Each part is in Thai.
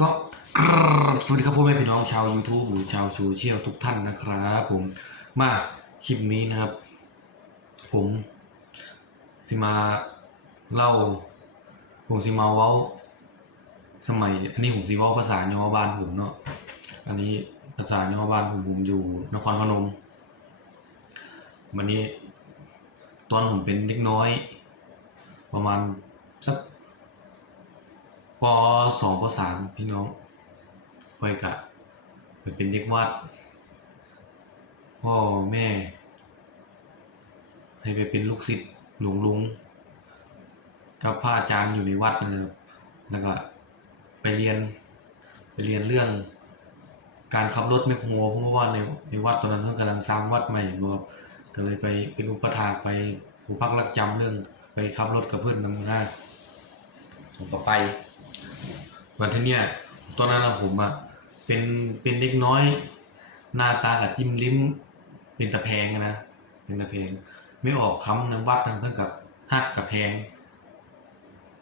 ก็กราบสวัสดีครับพ่อแม่พี่น้องชาว YouTube หรือชาวโซเชียลทุกท่านนะครับผมมาคลิปนี้นะครับ ผมสิมาเล่าผมสิมาเว้า สมัย อันนี้ผมสิเว้าภาษาย่อบ้านผมเนาะอันนี้ภาษาย่อบ้านผมผมอยู่นครพนมวันนี้ตอนผมเป็นเด็กน้อย ประมาณสัก ปสองปสามพี่น้องค่อยกะไปเป็นเด็กวัด พ่อแม่ ให้ไปเป็นลูกศิษย์หลวงลุงกับพระอาจารย์อยู่ในวัดนั่นเลยครับแล้วก็ไปเรียนไปเรียนเรื่องการขับรถแมคโฮเพราะว่าในในวัดตอนนั้นเพิ่งกำลังสร้างวัดใหม่อยู่ครับก็เลยไปเป็นอุปถากไปผู้พักรักจำเรื่องไปขับรถกับเพื่อนนำหน้าผมก็ไป วันที่เนี้ยตอนนั้นอะผมอะเป็นเป็นเด็กน้อย หน้าตากับจิ้มลิ้ม เป็นตะแพงอะนะ เป็นตะแพง ไม่ออกคำน้ำวัดนั่นเพิ่นกับฮักกับแพง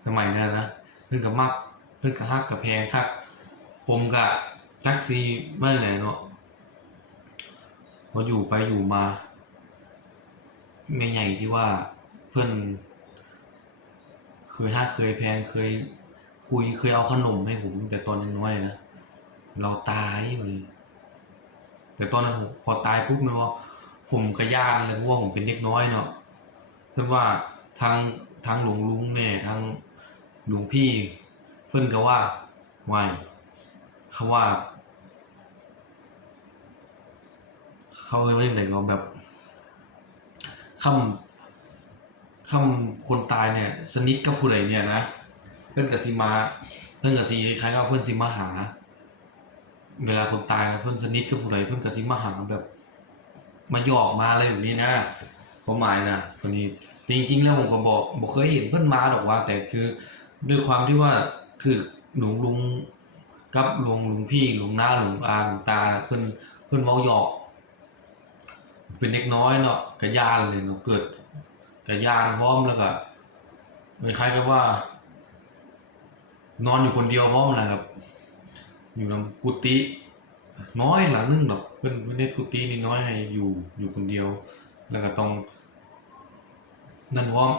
สมัยนั้นนะเพิ่นกับมัก เพิ่นกับฮักกับแพงคักผมกับแท็กซี่ไม่ไหนเนาะพออยู่ไปอยู่มาแม่ใหญ่ที่ว่าเพื่อนเคยฮักเคยแพงเคย คุยเคยเอาขนมให้ผมตั้งแต่ตอนยังน้อยนะเราตายเลยแต่ตอนนั้นพอตายปุ๊บมันว่าผมกระยานเลยเพราะว่าผมเป็นเด็กน้อยเนาะเพื่อนว่าทางทางหลวงลุงแม่ทางหลวงพี่ เพื่อนก็ว่าไม่เขาว่าเขาเรียกอย่างไรก็แบบคำคำคนตายเนี่ย สนิทกับผู้ใดเนี่ยนะ เพื่อนกับซีมาเพื่อนกับซีคล้ายกับเพื่อนซีมาหา เวลาคนตายนะเพื่อนสนิทกับผู้ใดเพื่อนกับซีมาหาแบบ มาหยอกมาอะไรแบบนี้นะความหมายนะคนนี้จริง ๆ แล้วผมก็บอกบอกเคยเห็นเพื่อนมาหรอกว่า แต่คือด้วยความที่ว่าคือหลวงลุงกับหลวงหลวงพี่หลวงน้าหลวงอาหลวงตาเพื่อนเพื่อนเมาหยอก เป็นเด็กน้อยเนาะกระยานเลยเนาะเกิดกระยานพร้อมแล้วก็คล้ายๆกับว่า นอนอยู่คนเดียวพร้อมนะครับ อยู่ในกุฏิน้อยหลังนึงหรอกเพื่อนเพื่อนเนตกุฏินี่น้อยให้อยู่อยู่คนเดียว แล้วก็ต้อง นั่นพร้อม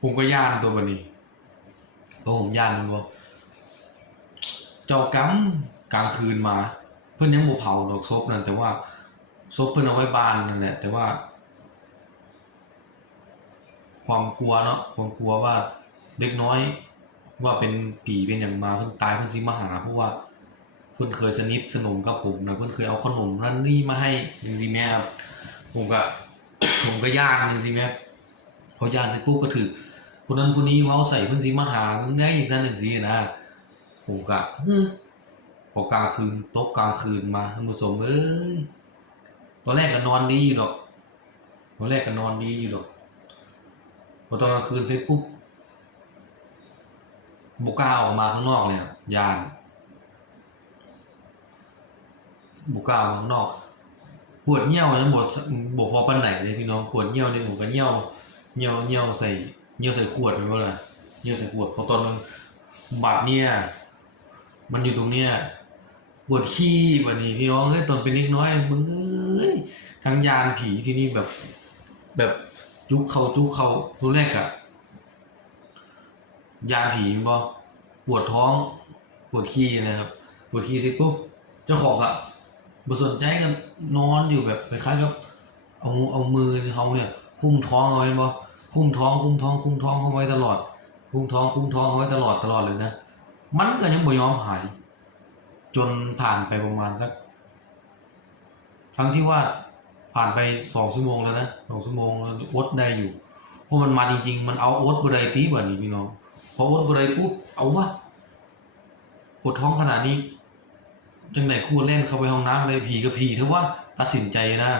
ผมก็ย่านตัวบันนี้เพราะผมย่านมันว่าเจ้ากรรมกลางคืนมา เพื่อนยังบ่เผาดอกศพนั่นแต่ว่าศพเพื่อนเอาไว้บานนั่นแหละ แต่ว่า ความกลัวเนาะความกลัวว่าเด็กน้อย ว่าเป็นผีเป็นอย่างมาเพิ่นตายเพิ่นสิมาหาเพราะว่าเพิ่นเคยสนิทสนมกับผมนะเพิ่นเคยเอาขนมนั่นนี่มาให้จริงๆแม่ครับผมก็ผมก็ย่านจริงๆแม่พอย่านเสร็จปุ๊บก็ถือคนนั้นคนนี้เว้าใส่เพิ่นสิมาหามึงได้อีกท่านหนึ่งสินะผมก็ฮึพอกลางคืนตกกลางคืนมาท่านผู้ชมเอ้ยตอนแรกก็นอนดีอยู่ดอกตอนแรกก็นอนดีอยู่ดอกพอตอนกลางคืนเสร็จปุ๊บ บุก้าออกมาข้างนอกเลยครับยาน บุก้าออกมาข้างนอก ปวดเยี่ยวนะบวดบวพอปันไหนเลยพี่น้องปวดเยี่ยวเนี่ยผมก็เยี่ยวเยี่ยวเยี่ยวใส่เยี่ยวใส่ขวดไปหมดเลยเยี่ยวใส่ขวดพอตอนมันบัดเนี่ย มันอยู่ตรงเนี้ยปวดขี้วันนี้พี่น้องเฮ้ยตอนเป็นเล็กน้อยมึงเอ้ยทางยานผีที่นี่แบบ แบบจุกเขาจุกเขาตัวแรกอะ ยาผีบอปวดท้องปวดขี้นะครับปวดขี้เสิปุ๊บเจ้าของอะบ่สนใจกันนอนอยู่แบบคล้ายๆกับเอาเอามือเขาเนี่ย คุ้มท้องเอาไว้บ่คุ้มท้องคุ้มท้องคุ้มท้องเขาไว้ตลอด คุ้มท้องคุ้มท้องเขาไว้ตลอดตลอดเลยนะมันก็ยังบ่ยอมหาย จนผ่านไปประมาณสักทั้งที่ว่าผ่านไปสองชั่วโมงแล้วนะสองชั่วโมงแล้วอดได้อยู่เพราะมันมาจริง ๆ มันเอาอดบ่ได้ตีบ่นี้พี่น้อง พออดบ่ได้ปุ๊บเอาวะปวดท้องขนาดนี้ จังไหนคู่เล่นเข้าไปห้องน้ำเลยผีกับผีเถอะว่าตัดสินใจนะ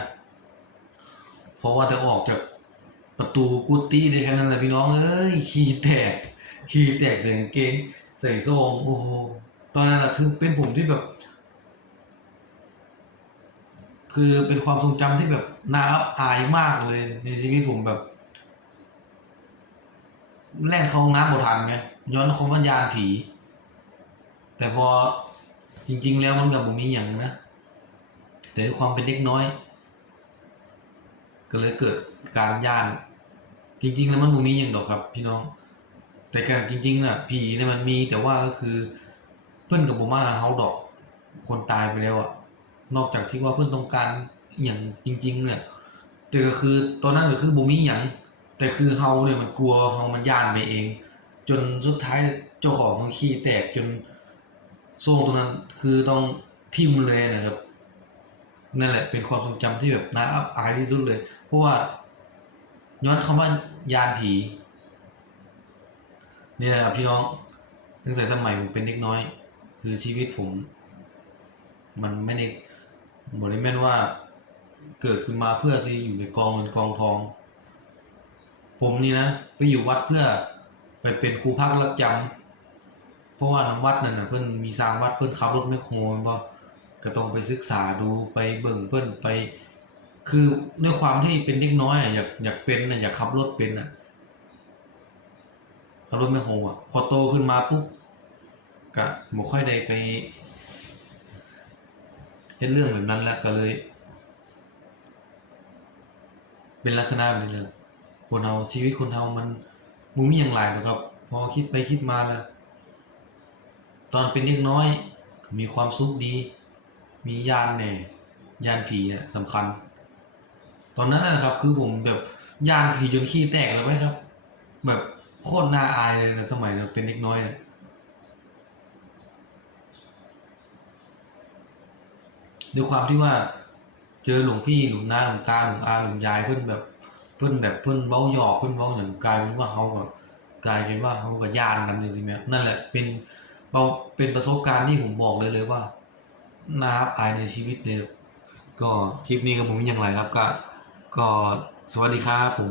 เพราะว่าจะออกจากประตูกุฏิได้แค่นั้นแหละพี่น้องเอ้ยขี้แตกขี้แตกใส่กางเกงใส่โซ่งโอ้โหตอนนั้นอะถึงเป็นผมที่แบบ คือเป็นความทรงจำที่แบบน่าอับอายมากเลยในชีวิตผมแบบ แล่นเข้าห้องน้ำบ่ทันไงย้อนคำว่ายานผี แต่พอจริง ๆ แล้วมันกับผมมีอย่างนะ แต่ด้วยความเป็นเด็กน้อย ก็เลยเกิดการย่าน จริง ๆ แล้วมันบ่มีอย่างดอกครับ พี่น้อง แต่การจริงๆน่ะ ผีเนี่ยมันมีแต่ว่าก็คือ เพื่อนกับบ่มาเฮาดอก คนตายไปแล้วอะนอกจากที่ว่าเพื่อนต้องการอย่างจริง ๆ เนี่ยแต่ก็คือตอนนั้นก็คือบ่มีหยัง แต่คือเฮาเนี่ยมันกลัวเฮามันย่านไปเอง จนสุดท้ายเจ้าของมันขี้แตกจนโซ่ตรงนั้นคือต้องทิ่มเลยนะครับนั่นแหละเป็นความทรงจำที่แบบน่าอับอายที่สุดเลย เพราะว่าย้อนคำว่ายานผี นี่แหละครับพี่น้องตั้งแต่สมัยผมเป็นเด็กน้อย คือชีวิตผม มันไม่ได้บอกได้แม่นว่า เกิดขึ้นมาเพื่อที่อยู่ในกองเงินกองทอง ผมนี่นะไปอยู่วัดเพื่อไปเป็นครูพักรักจำเพราะว่าน้ำวัดนั่นนะเพิ่นมีสร้างวัดเพิ่นขับรถไม่โคยบ่ก็ต้องไปศึกษาดูไปเบิ่งเพิ่นไป คือด้วยความที่เป็นเด็กน้อยอะอยากอยากเป็นน่ะอยากขับรถเป็นน่ะขับรถไม่โคอะพอโตขึ้นมาปุ๊บก็บ่ค่อยได้ไปเฮ็ดเรื่องแบบนั้นแล้วก็เลย เป็นลักษณะแบบนี้เลย คนเราชีวิตคนเรามันมุมีอย่างไรหรอกครับ พอคิดไปคิดมาแล้ว ตอนเป็นเด็กน้อยก็มีความสุขดี มียานแน่ยานผีเนี่ยสำคัญ ตอนนั้นนะครับ คือผมแบบยานผีจนขี้แตกเลยไหมครับ แบบโคตรน่าอายเลยนะสมัยเราเป็นเด็กน้อยนี่ยด้วยความที่ว่า เจอหลวงพี่หลวงนาหลวงตาหลวงอาหลวงยายเพิ่นแบบ เพิ่นแบบเพิ่นเว้าหยอกเพิ่นเว้าหยังกลายเป็นว่าเฮาก็กลายเป็นว่าเฮาก็ยานนำจังซี่แหมนั่นแหละเป็นเาเป็นประสบการณ์ที่ผมบอกเลยเลยว่าน่าอับอายในชีวิตเลยก็คลิปนี้ก็ผมมีอย่างไรครับก็ก็สวัสดีครับผม